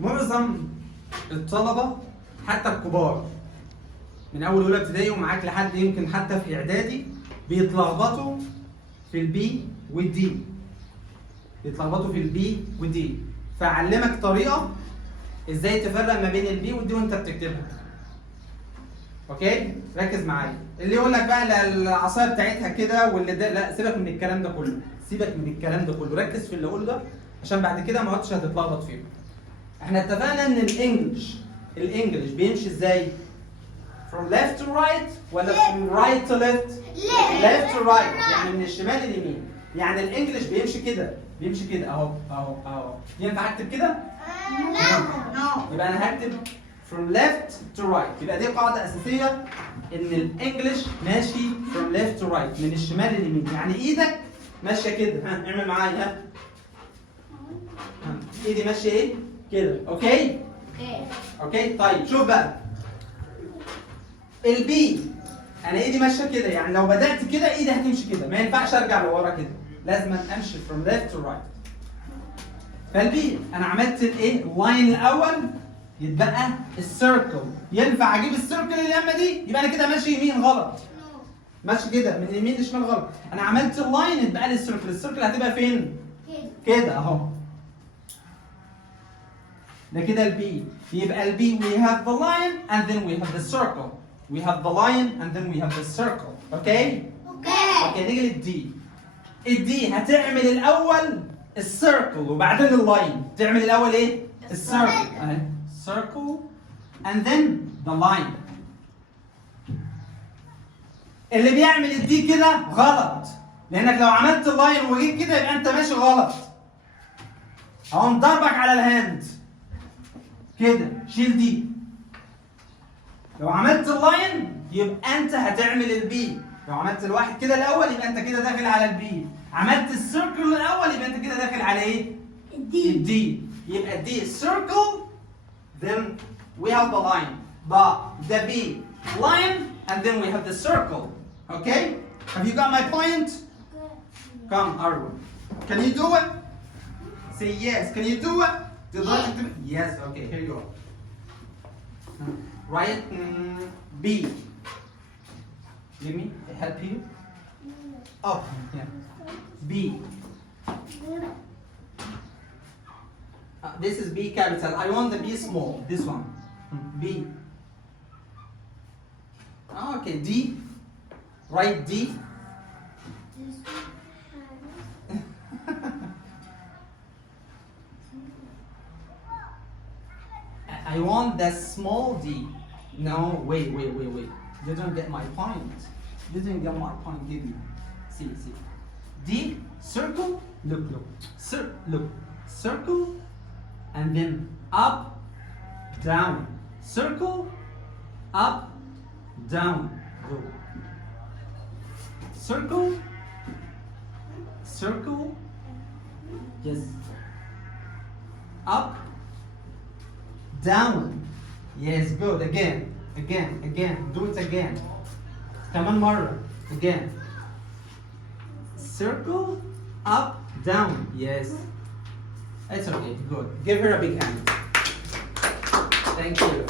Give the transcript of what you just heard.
معظم الطلبه حتى الكبار من اول اولى ابتدائي ومعاك لحد يمكن حتى في اعدادي بيتلخبطوا في البي والدي. بيتلخبطوا في البي والدي، فاعلمك طريقه ازاي تفرق ما بين البي والدي وانت بتكتبها. اوكي؟ ركز معايا. اللي يقول لك بقى لا العصايه بتاعتها كده واللي ده، لا سيبك من الكلام ده كله، سيبك من الكلام ده كله، ركز في اللي اقوله ده عشان بعد كده ما عدتش هتتلخبط فيه. احنا اتفقنا ان الانجليش بيمشي ازاي؟ from left to right ولا from right to left؟ left to right، يعني من الشمال لليمين. يعني الانجليش بيمشي كده، بيمشي كده اهو اهو اهو. ينفع اكتب كده؟ No. يبقى انا هكتب from left to right. يبقى دي قاعدة أساسية إن الإنجليش ماشي from left to right، من الشمال لليمين. يعني إيدك ماشية كده، ها اعمل معايا ها. إيدي ماشية إيه؟ كده، أوكي؟ أوكي؟ طيب شوف بقى. البي أنا إيدي ماشية كده، يعني لو بدأت كده إيدي هتمشي كده، ما ينفعش أرجع لورا كده، لازم أمشي from left to right. فالبي أنا عملت الإيه؟ اللاين الأول يتبقى السيركل. ينفع اجيب السيركل اليمه دي؟ يبقى انا كده ماشي يمين غلط. ماشي كده من اليمين للشمال غلط. انا عملت اللاين يتبقى لي السيركل، السيركل هتبقى فين؟ كده اهو. ده كده البي. يبقى البي we have the line and then we have the circle. We have the line and then we have the circle. اوكي؟ اوكي نيجي للدي. الدي هتعمل الاول السيركل وبعدين اللاين. تعمل الاول ايه؟ السيركل اهي. circle and then the line. اللي بيعمل الدي كده غلط، لانك لو عملت اللاين وجيت كده يبقى انت ماشي غلط. هقوم ضربك على الهاند كده، شيل دي. لو عملت اللاين يبقى انت هتعمل البي. لو عملت الواحد كده الاول يبقى انت كده داخل على البي. عملت السيركل الاول يبقى انت كده داخل على ايه؟ الدي. يبقى الدي circle then we have the line. But the B line and then we have the circle. Okay? Have you got my point? Come, Arwen. Can you do it? Say yes. Can you do it? Yes. Okay. Here you go. Write B. Let me help you. Oh, yeah. B. This is B capital. I want the B small. This one. B. Okay, D. Write D. I want the small D. No, wait. You don't get my point. You didn't get my point. Give me. See. D. Circle. Look. Look. Circle. And then up, down. Circle, up, down. Go. Circle. Yes. Up, down. Yes, good. Again. Do it again. كمان مرة. Again. Circle, up, down. Yes. It's okay, good. Give her a big hand. Thank you.